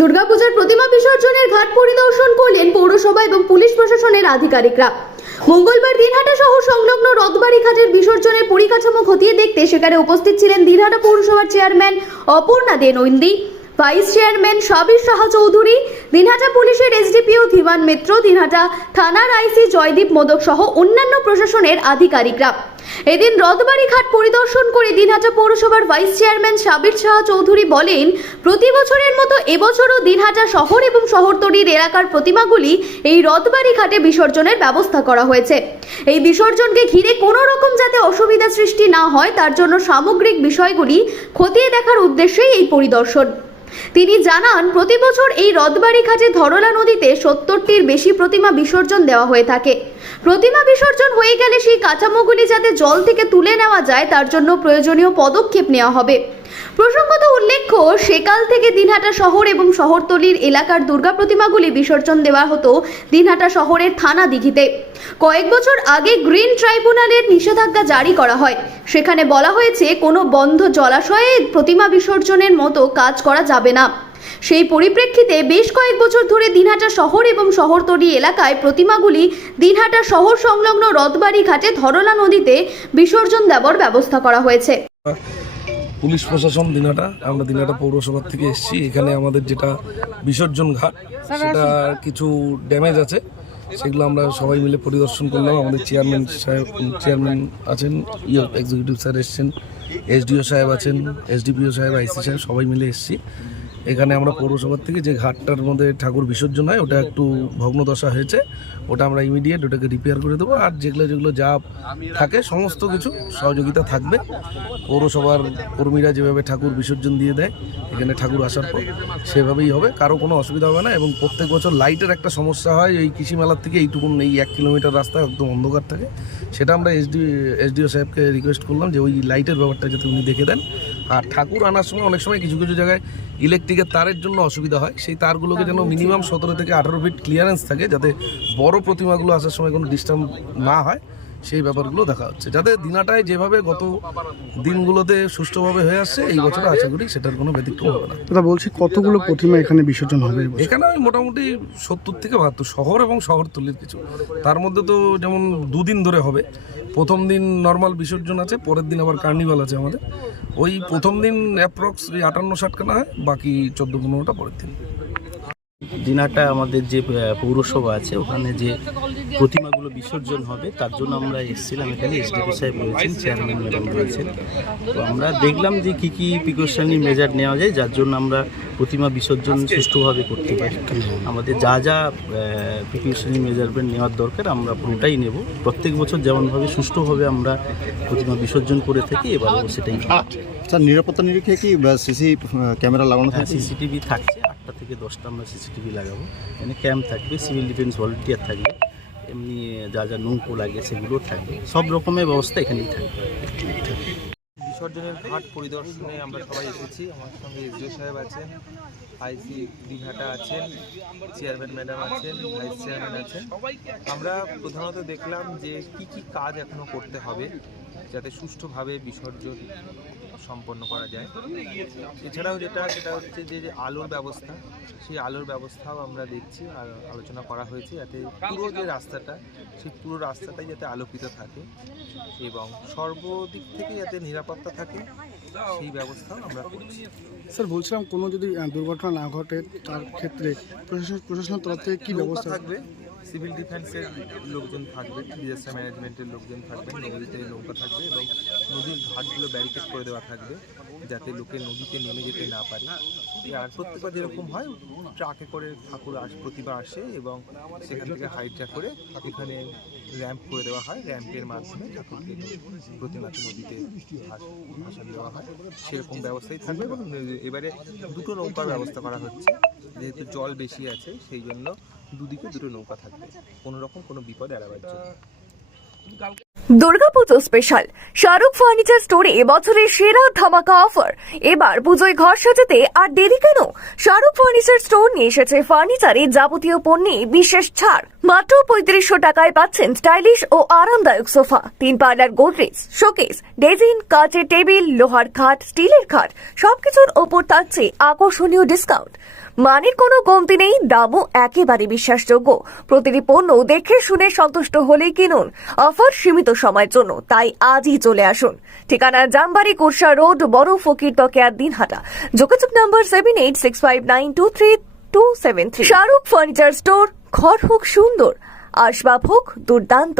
দুর্গাপূজার প্রতিমা বিসর্জনের ঘাট পরিদর্শন করলেন পৌরসভা এবং পুলিশ প্রশাসনের আধিকারিকরা। মঙ্গলবার দিনহাটা সহ সংলগ্ন রথবাড়ি ঘাটের বিসর্জনের পরিকাঠামো খতিয়ে দেখতে সেখানে উপস্থিত ছিলেন দিনহাটা পৌরসভার chairman Aparna De Nandi vice chairman Sabir Saha Chowdhury, Dinhata পুলিশের এসডিপিও ধীমান মিত্র, দিনহাটা থানার আইসি জয়দীপ মোদক সহ অন্যান্য প্রশাসনের আধিকারিকরা। এদিন রথবাড়ি ঘাট পরিদর্শন করে দিনহাটা পৌরসভার ভাইস চেয়ারম্যান সাবির শাহ চৌধুরী বলেন, প্রতি বছরের মতো এবছরও দিনহাটা শহর এবং শহরতলির এলাকার প্রতিমাগুলি এই রথবাড়ি ঘাটে বিসর্জনের ব্যবস্থা করা হয়েছে। এই বিসর্জনকে ঘিরে কোনো রকম যাতে অসুবিধা সৃষ্টি না হয়, তার জন্য সামগ্রিক বিষয়গুলি খতিয়ে দেখার উদ্দেশ্যেই এই পরিদর্শন। তিনি জানান, প্রতি বছর এই রথবাড়ি ঘাটে ধরলা নদীতে সত্তরটির বেশি প্রতিমা বিসর্জন দেওয়া হয়ে থাকে। প্রতিমা বিসর্জন হয়ে গেলে সেই কাঁচামোগুলি যাতে জল থেকে তুলে নেওয়া যায়, তার জন্য প্রয়োজনীয় পদক্ষেপ নেওয়া হবে। প্রসঙ্গত উল্লেখ্য, সেকাল থেকে দিনহাটা শহর এবং শহরতলির এলাকার দুর্গা প্রতিমাগুলি বিসর্জন দেওয়া হতো দিনহাটা শহরের থানা দিঘিতে। কয়েক বছর আগে গ্রিন ট্রাইব্যুনালের নিষেধাজ্ঞা জারি করা হয়। সেখানে বলা হয়েছে, কোনো বন্ধ জলাশয়ে প্রতিমা বিসর্জনের মতো কাজ করা যাবে না। সেই পরিপ্রেক্ষিতে বেশ কয়েক বছর ধরে দিনহাটা শহর এবং শহরতলি এলাকায় প্রতিমাগুলি দিনহাটা শহর সংলগ্ন রথবাড়ি ঘাটে ধরলা নদীতে বিসর্জন দেওয়ার ব্যবস্থা করা হয়েছে। পুলিশ প্রশাসন দিনাটা, আমরা দিনাটা পৌরসভার থেকে এসেছি। এখানে আমাদের যেটা বিসর্জন ঘাট, সেটা কিছু ড্যামেজ আছে। সেগুলো আমরা সবাই মিলে পরিদর্শন করলাম। আমাদের চেয়ারম্যান সাহেব চেয়ারম্যান আছেন ইয়ে এক্সিকিউটিভ স্যার এসছেন এসডিও সাহেব আছেন এসডিপিও সাহেব আইসি সাহেব সবাই মিলে এসেছি। এখানে আমরা পৌরসভার থেকে যে ঘাটটার মধ্যে ঠাকুর বিসর্জন হয়, ওটা একটু ভগ্নদশা হয়েছে, ওটা আমরা ইমিডিয়েট ওটাকে রিপেয়ার করে দেবো। আর যেগুলো যেগুলো যা থাকে, সমস্ত কিছু সহযোগিতা থাকবে। পৌরসভার কর্মীরা যেভাবে ঠাকুর বিসর্জন দিয়ে দেয়, এখানে ঠাকুর আসার পর সেভাবেই হবে, কারও কোনো অসুবিধা হবে না। এবং প্রত্যেক বছর লাইটের একটা সমস্যা হয়, এই কৃষি মেলার থেকে এইটুকুন, এই এক কিলোমিটার রাস্তা একদম অন্ধকার থাকে। সেটা আমরা এসডি এসডিও সাহেবকে রিকোয়েস্ট করলাম যে ওই লাইটের ব্যাপারটা যাতে উনি দেখে দেন। আর ঠাকুর আনার সময় অনেক সময় কিছু কিছু জায়গায় ইলেকট্রিকের তারের জন্য অসুবিধা হয়। সেই তারগুলোকে যেন মিনিমাম সতেরো থেকে আঠারো ফিট ক্লিয়ারেন্স থাকে যাতে বড় প্রতিমাগুলো আসার সময় কোনো ডিস্টার্ব না হয়। সেই ব্যাপারগুলো দেখা হচ্ছে। যাতে দিনাটায় যেভাবে গত দিনগুলোতে সুষ্ঠুভাবে হয়ে আসছে এই বছর আশা করি সেটার কোনো ব্যতিক্রম হবে না। দাদা বলছি কতগুলো প্রতিমা এখানে বিসর্জন হবে এখানে মোটামুটি সত্তর থেকে বাহাত্তর শহর এবং শহরতলির কিছু। তার মধ্যে তো যেমন দুদিন ধরে হবে। প্রথম দিন নর্মাল বিসর্জন আছে পরের দিন আবার কার্নিভাল আছে আমাদের। ওই প্রথম দিন অ্যাপ্রক্স ওই আটান্ন ষাটখানা হয় বাকি চোদ্দ পনেরোটা পরের দিন। দিনাটা আমাদের যে পৌরসভা আছে ওখানে যে প্রতিমাগুলো বিসর্জন হবে তার জন্য আমরা এসেছিলাম। এখানে এসডিপি সাহেব রয়েছেন চেয়ারম্যান ম্যাডাম রয়েছেন। তো আমরা দেখলাম যে কী কী প্রিকশনারি মেজার নেওয়া যায় যার জন্য আমরা প্রতিমা বিসর্জন সুষ্ঠুভাবে করতে পারি। আমাদের যা যা প্রিকশনারি মেজারমেন্ট নেওয়ার দরকার আমরা পুরোটাই নেব। প্রত্যেক বছর যেমনভাবে সুষ্ঠুভাবে আমরা প্রতিমা বিসর্জন করে থাকি এবারও সেটাই। স্যার নিরাপত্তা নিরীক্ষে কি সিসি ক্যামেরা লাগানো হ্যাঁ থাকে? সিসিটিভি থাকছে। আটটা থেকে দশটা আমরা সিসিটিভি লাগাবো। এখানে ক্যাম্প থাকবে, সিভিল ডিফেন্স ভলেন্টিয়ার থাকবে, এমনি যা যা নৌকো লাগে সেগুলো থাকবে। সব রকমের ব্যবস্থা এখানেই থাকবে। বিসর্জনের ঘাট পরিদর্শনে আমরা সবাই এসেছি। আমার সঙ্গে এসডিও সাহেব আছেন আইসি দীঘাটা আছেন চেয়ারম্যান ম্যাডাম আছেন ভাইস চেয়ারম্যান আছেন। আমরা প্রধানত দেখলাম যে কি কি কাজ এখনও করতে হবে যাতে সুষ্ঠুভাবে বিসর্জন সম্পন্ন করা যায়। এছাড়াও যেটা সেটা হচ্ছে যে যে আলোর ব্যবস্থা সেই আলোর ব্যবস্থাও আমরা দেখছি আর আলোচনা করা হয়েছে যাতে পুরো যে রাস্তাটা সেই পুরো রাস্তাটাই যাতে আলোকিত থাকে এবং সর্বদিক থেকে যাতে নিরাপত্তা থাকে সেই ব্যবস্থাও আমরা করছি। স্যার বলছিলাম কোনো যদি আহ, দুর্ঘটনা না ঘটে তার ক্ষেত্রে প্রশাসন প্রশাসনের তরফ থেকে কি ব্যবস্থা থাকবে? সিভিল ডিফেন্সের লোকজন থাকবে, ডিজাস্টার ম্যানেজমেন্টের লোকজন থাকবেন নদীতে নৌকা থাকবে এবং নদীর ঘাটগুলো ব্যারিকেড করে দেওয়া থাকবে যাতে লোকে নদীতে নেমে যেতে না পারে। আর প্রত্যেকবার যেরকম হয়, ট্রাকে করে ঠাকুর আস প্রতিভা আসে এবং সেখান থেকে হাইটটা করে এখানে র্যাম্প করে দেওয়া হয়। র্যাম্পের মাধ্যমে ঠাকুরকে প্রতিমাকে নদীতে ভাস- ভাসান দেওয়া হয়। সেরকম ব্যবস্থাই থাকবে এবং এবারে দুটো নৌকার ব্যবস্থা করা হচ্ছে। যেহেতু জল বেশি আছে, সেই জন্য দুদিকে দুটো নৌকা থাকবে। কোনো রকম কোনো বিপদ এড়াবার জন্য। দুর্গাপুজো স্পেশাল শাহরুখ ফার্নিচার স্টোরে এবছরের সেরা ধামাকা অফার এবার পুজোয় ঘর সাজাতে আর দেরি কেন? শাহরুখ ফার্নিচার স্টোর নিয়ে এসেছে ফার্নিচারে যাবতীয় পণ্যে বিশেষ ছাড়। মাত্র পঁয়ত্রিশশো টাকায় পাচ্ছেন স্টাইলিশ ও আরামদায়ক সোফা, তিন পার্লার গোদরেজ শোকেস ডেজিন কাচের টেবিল লোহার খাট স্টিলের খাট, সবকিছুর ওপর থাকছে আকর্ষণীয় ডিসকাউন্ট মানের কোনো কমতি নেই, দামও একেবারে বিশ্বাসযোগ্য। প্রতিটি পণ্য দেখে শুনে সন্তুষ্ট হলেই কিনুন। অফার সীমিত সময়ের জন্য, তাই আজই চলে আসুন। ঠিকানা জামবাড়ি, কুরসা রোড, বড় ফকির তকেয়ার দিনহাটা। যোগাযোগ নম্বর seven eight six five nine two three two seven three Shahrukh furniture store, ঘর হোক সুন্দর, আসবাব হোক দুর্দান্ত।